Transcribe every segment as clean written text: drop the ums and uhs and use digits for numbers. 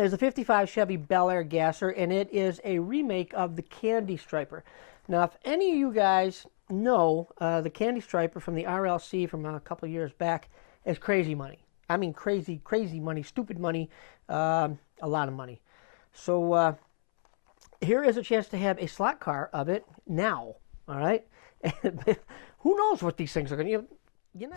There's a 55 Chevy Bel Air Gasser, and it is a remake of the Candy Striper. Now, if any of you guys know the Candy Striper from the RLC from a couple of years back is crazy money. I mean crazy, crazy money, stupid money, a lot of money. So here is a chance to have a slot car of it now, all right? And who knows what these things are going to, you know.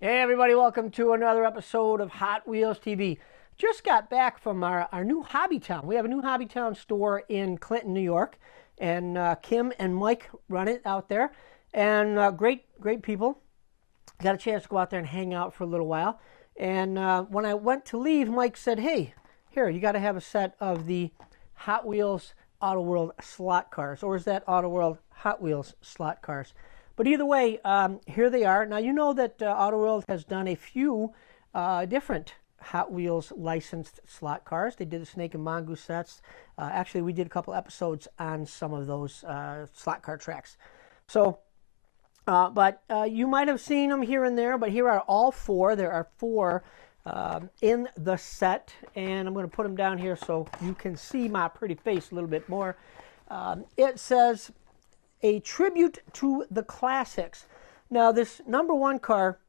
Hey everybody, welcome to another episode of Hot Wheels TV. Just got back from our new Hobby Town. We have a new Hobby Town store in Clinton, New York, and Kim and Mike run it out there, and great people. Got a chance to go out there and hang out for a little while, and when I went to leave, Mike said, hey, here, you got to have a set of the Hot Wheels Auto World slot cars, or is that Auto World Hot Wheels slot cars? But either way, here they are. Now, you know that Auto World has done a few different Hot Wheels licensed slot cars. They did the Snake and Mongoose sets. Actually, we did a couple episodes on some of those slot car tracks. So, but you might have seen them here and there, but here are all four. There are four in the set, and I'm going to put them down here so you can see my pretty face a little bit more. It says, a tribute to the classics. Now, this number one car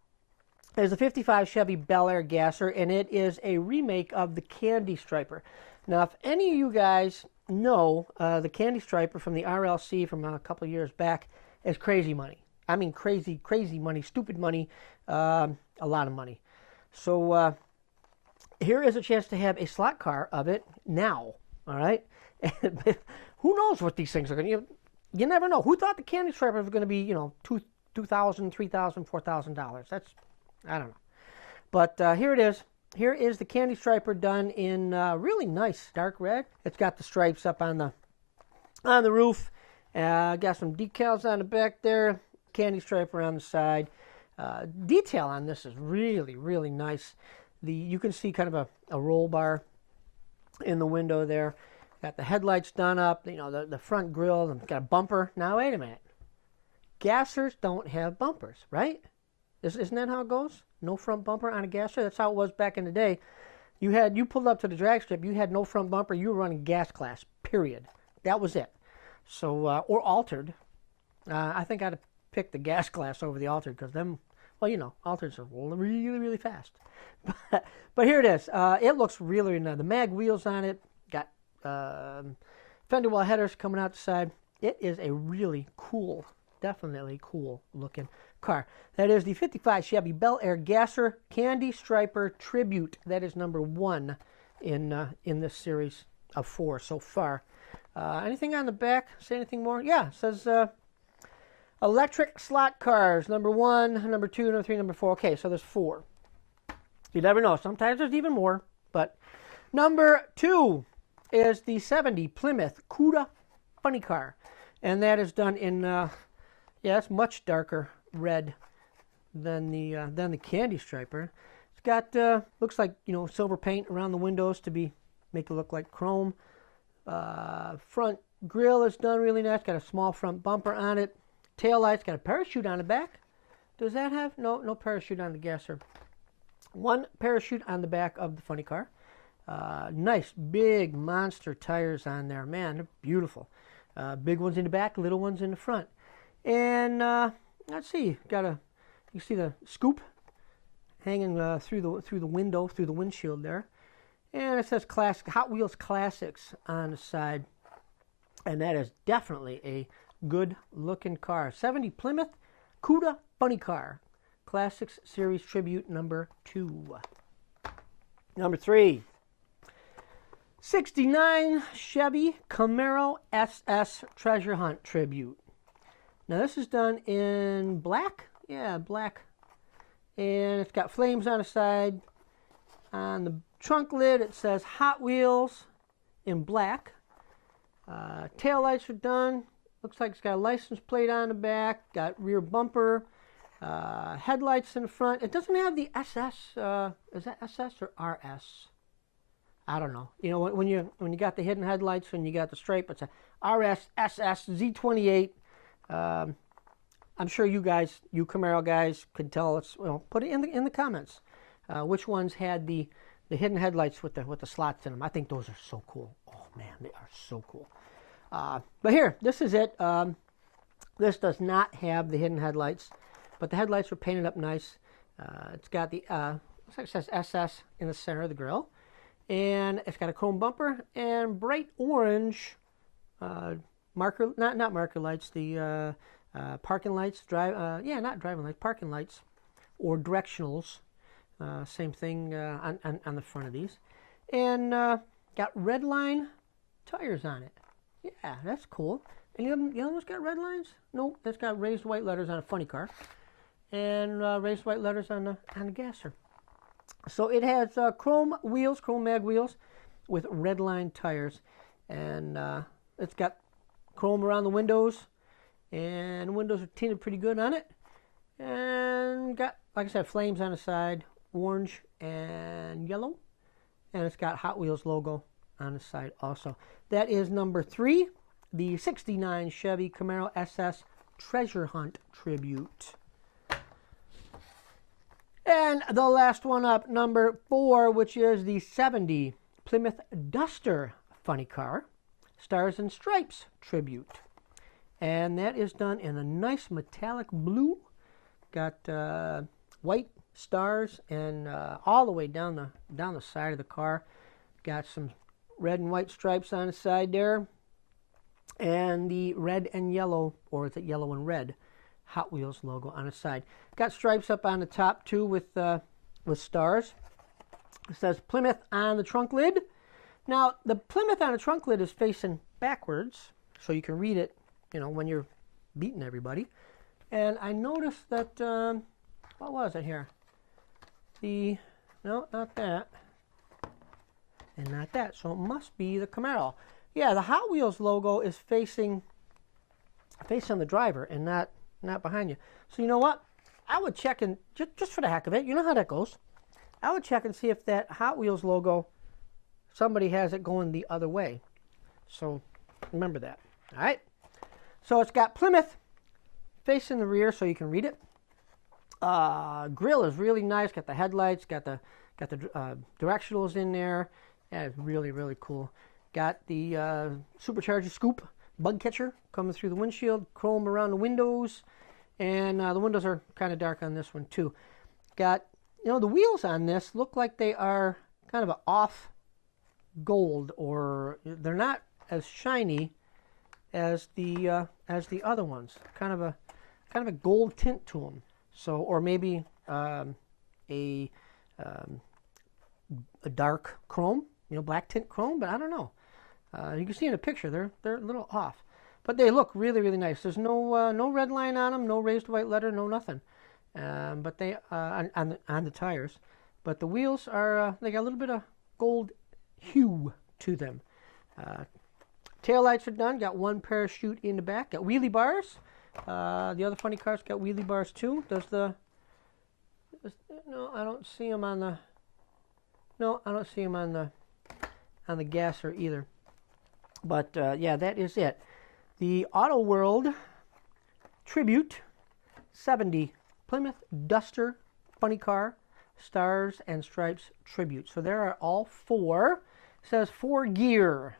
is a 55 Chevy Bel Air Gasser, and it is a remake of the Candy Striper. Now, if any of you guys know the Candy Striper from the RLC from a couple of years back is crazy money. I mean crazy, crazy money, stupid money, a lot of money. So here is a chance to have a slot car of it now, all right? And who knows what these things are going to, you never know. Who thought the Candy Striper was going to be, you know, $2,000, $3,000, $4,000? That's, I don't know. But here it is. Here is the Candy Striper done in really nice dark red. It's got the stripes up on the roof. Got some decals on the back there. Candy Striper on the side. Detail on this is really, really nice. You can see kind of a roll bar in the window there. Got the headlights done up, you know, the front grille, and got a bumper. Now, wait a minute. Gassers don't have bumpers, right? Isn't that how it goes? No front bumper on a gasser? That's how it was back in the day. You pulled up to the drag strip, you had no front bumper, you were running gas class, period. That was it. So, or altered. I think I'd have picked the gas class over the altered, because them, well, you know, altereds are really, really fast. But here it is. It looks really nice. The mag wheels on it, got fender well headers coming out the side. It is a really cool, definitely cool looking car. That is the 55 Chevy Bel Air Gasser Candy Striper Tribute. That is number one in this series of four so far. Anything on the back? Say anything more? Yeah, it says electric slot cars, number one, number two, number three, number four. Okay, so there's four. You never know. Sometimes there's even more. But number two is the 70 Plymouth Cuda funny car, and that is done in it's much darker red than the Candy Striper. It's got looks like, you know, silver paint around the windows to make it look like chrome. Front grille is done really nice. Got a small front bumper on it. Tail lights, got a parachute on the back. Does that have no parachute on the Gasser? One parachute on the back of the funny car. Nice big monster tires on there. Man, they're beautiful. Big ones in the back, little ones in the front. And let's see, you see the scoop hanging through the window, through the windshield there. And it says classic Hot Wheels Classics on the side. And that is definitely a good looking car. 70 Plymouth Cuda funny car. Classics Series Tribute number two. Number three. 69 Chevy Camaro SS Treasure Hunt Tribute. Now this is done in black. Yeah, black. And it's got flames on the side. On the trunk lid it says Hot Wheels in black. Tail lights are done. Looks like it's got a license plate on the back. Got rear bumper. Headlights in the front. It doesn't have the SS. Is that SS or RS? I don't know. You know, when you got the hidden headlights and you got the stripe, it's a RS SS Z28. I'm sure you guys, you Camaro guys, could tell us. Well, put it in the comments. Which ones had the hidden headlights with the slots in them? I think those are so cool. Oh man, they are so cool. But here, this is it. This does not have the hidden headlights, but the headlights are painted up nice. It's got the looks like it says SS in the center of the grille, and it's got a chrome bumper and bright orange marker, not marker lights, the parking lights, not driving lights, parking lights, or directionals. Same thing on the front of these, and got redline tires on it. Yeah, that's cool. And the other one's got red lines? Nope, that's got raised white letters on a funny car, and raised white letters on the gasser. So it has chrome wheels, chrome mag wheels, with redline tires, and it's got chrome around the windows, and the windows are tinted pretty good on it, and got, like I said, flames on the side, orange and yellow, and it's got Hot Wheels logo on the side also. That is number 3, the 69 Chevy Camaro SS Treasure Hunt Tribute. And the last one up, number 4, which is the 70 Plymouth Duster Funny Car Stars and Stripes Tribute. And that is done in a nice metallic blue. Got white stars and all the way down the side of the car. Got some red and white stripes on the side there, and the red and yellow, or is it yellow and red, Hot Wheels logo on the side. Got stripes up on the top too with stars. It says Plymouth on the trunk lid. Now the Plymouth on the trunk lid is facing backwards, so you can read it, you know, when you're beating everybody. And I noticed that what was it here? No, not that. And not that, so it must be the Camaro. Yeah, the Hot Wheels logo is facing the driver and not behind you. So you know what? I would check and just for the heck of it, you know how that goes. I would check and see if that Hot Wheels logo, somebody has it going the other way. So remember that. All right. So it's got Plymouth facing the rear, so you can read it. Grill is really nice. Got the headlights. Got the directionals in there. Yeah, it's really, really cool. Got the supercharger scoop bug catcher coming through the windshield, chrome around the windows, and the windows are kind of dark on this one too. Got, you know, the wheels on this look like they are kind of an off gold, or they're not as shiny as the other ones. Kind of a gold tint to them. So, or maybe a dark chrome. You know, black tint chrome, but I don't know. You can see in the picture they're a little off, but they look really, really nice. There's no red line on them, no raised white letter, no nothing. But they on the tires, but the wheels are they got a little bit of gold hue to them. Tail lights are done. Got one parachute in the back. Got wheelie bars. The other funny cars got wheelie bars too. No, I don't see them on the. No, I don't see them on the gasser either. But yeah, that is it. The Auto World Tribute 70 Plymouth Duster Funny Car Stars and Stripes Tribute. So there are all 4. It says 4 gear.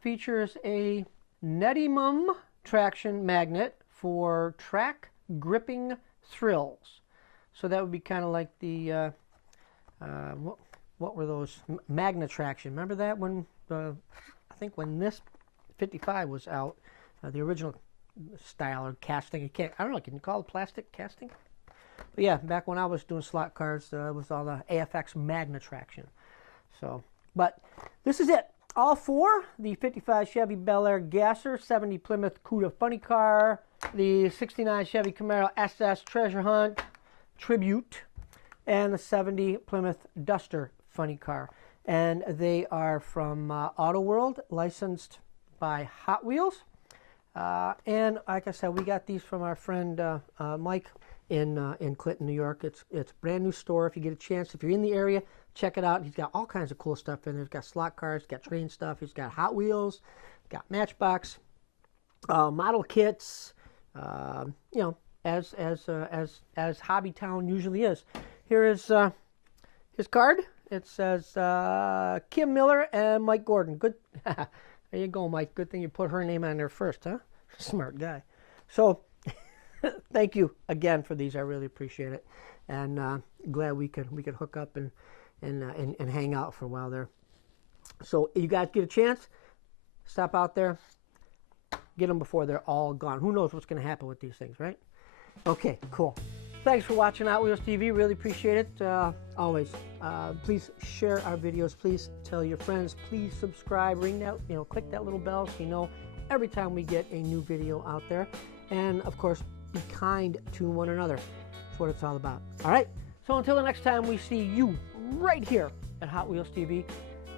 Features a Nedimum traction magnet for track gripping thrills. So that would be kind of like the what were those? Magna traction. Remember that when I think when this 55 was out, the original style or casting. I don't know. Can you call it plastic casting? But yeah, back when I was doing slot cars, it was all the AFX Magna traction. So, but this is it. All 4: the 55 Chevy Bel Air Gasser, 70 Plymouth Cuda Funny Car, the 69 Chevy Camaro SS Treasure Hunt Tribute, and the 70 Plymouth Duster Funny Car. And they are from Auto World, licensed by Hot Wheels. And like I said, we got these from our friend Mike in Clinton, New York. It's a brand new store. If you get a chance, if you're in the area, check it out. He's got all kinds of cool stuff in there. He's got slot cars, he's got train stuff, he's got Hot Wheels, got Matchbox, model kits, you know, as Hobbytown usually is. Here is his card. It says Kim Miller and Mike Gordon. Good. There you go, Mike. Good thing you put her name on there first, huh? Smart guy. So thank you again for these. I really appreciate it, and glad we could hook up and hang out for a while there. So you guys get a chance, stop out there, get them before they're all gone. Who knows what's going to happen with these things, right? Okay, cool. Thanks for watching Hot Wheels TV. Really appreciate it. Always. Please share our videos. Please tell your friends. Please subscribe. Ring that, click that little bell so you know every time we get a new video out there. And of course, be kind to one another. That's what it's all about. All right. So until the next time we see you right here at Hot Wheels TV,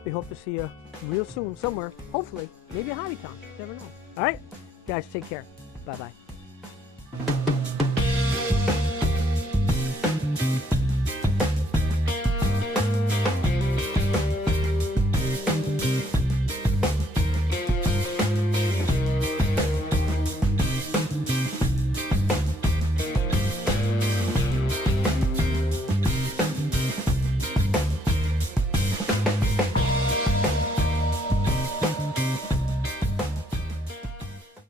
we hope to see you real soon somewhere. Hopefully, maybe a Hobbytown. You never know. All right, guys, take care. Bye-bye.